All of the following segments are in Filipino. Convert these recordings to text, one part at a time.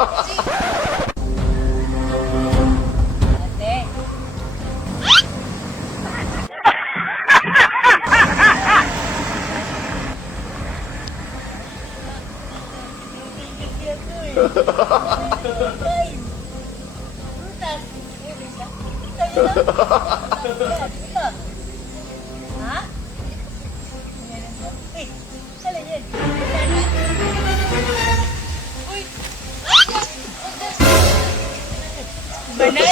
Ate. Ha? Sarap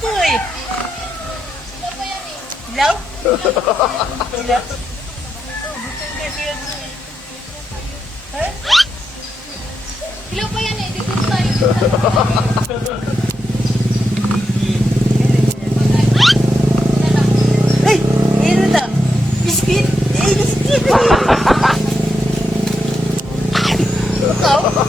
to eh. Ilaw? Ilaw? Eh. Hello pa yan eh, dito tayo. Ay! Meron na! Eh, biskit! Ikaw?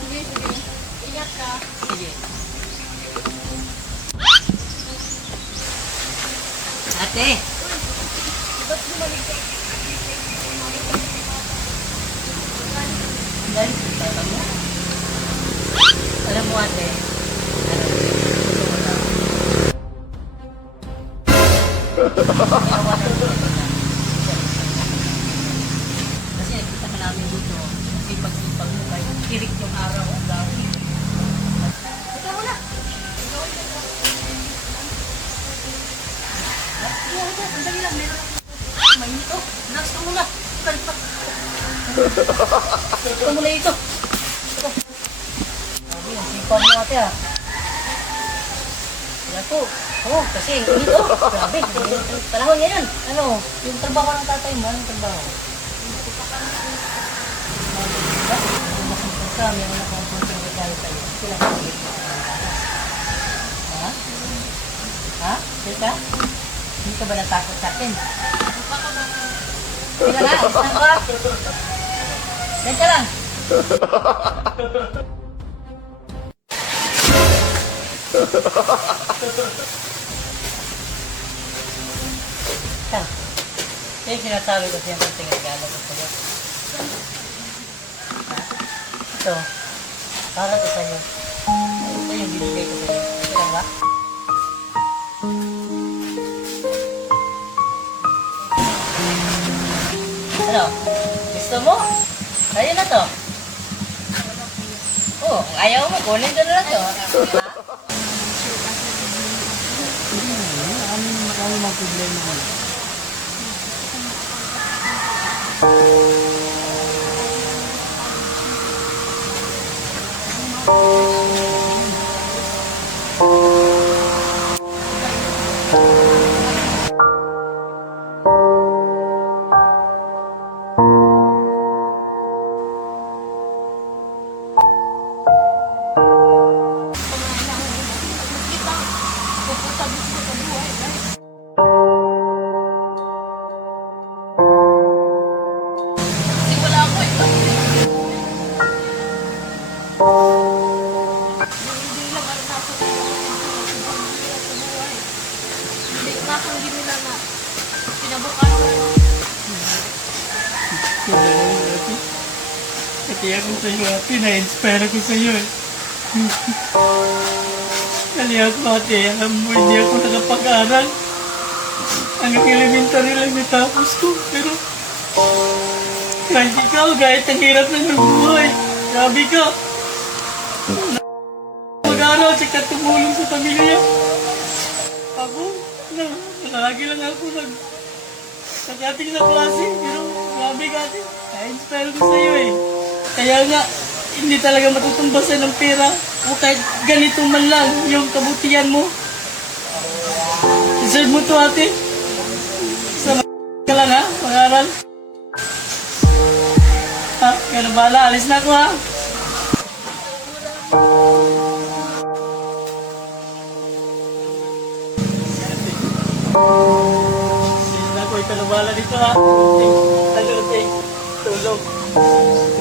Sige, sige. Ingat ka. Sige. Ate. Dahil sa tata mo. Alam mo ate. Kasi nakita ka namin dito, kasi pag-ipag mo kahit tirik yung araw ang dami. Yan, sandali lang, meron ako. Mainit oh. Ka. Kalpak. Ito muna ito. Sabi, ang sipa mo ah. Oo, oh, kasi init oh. Grabe. Panahon ngayon. Ano, yung trabaho ng tatay mo, anong trabaho? Sa meron na akong konting regalo sa'yo. Sila ko Ha? Ha? Hindi ka ba natakot sa akin? Teka na, na ba? Diyan ka lang. Ito. Ito yung sinasabi ko sa'yo ng regalo ko sa'yo. Ito. Para ko sa'yo. Ito yung binigay ko sa'yo. Ito lang ba? Ano? Gusto mo? Ayun na to. Oh, kung ayaw mo, kunin ko na lang to. Ano yung mga problema mo? Hindi nakanggi nila na pinabukasan. Pati ako sa iyo, ate. Na-inspire ako sa iyo. eh. Kaliyak mo, ate. Alam mo, hindi ako nakapag-aral. Hanggang elementary lang natapos ko. Pero, kahit ikaw, kahit ang hirap ng buhay. Grabe ka. Mag-aral, tsaka tumulong sa pamilya. Na, lagi lang ako nag Nagdating sa klase, pero grabe ka ate. Na-inspire ko sa'yo eh. Kaya nga, hindi talaga matutumbasan ng pera o kahit ganito man lang yung kabutihan mo. Deserve mo to ate. Sa ka lang ha, mag-aral. Ha? Na bahala, alis na ako ha. Ikaw na bahala dito ha. Tulog. Tulog.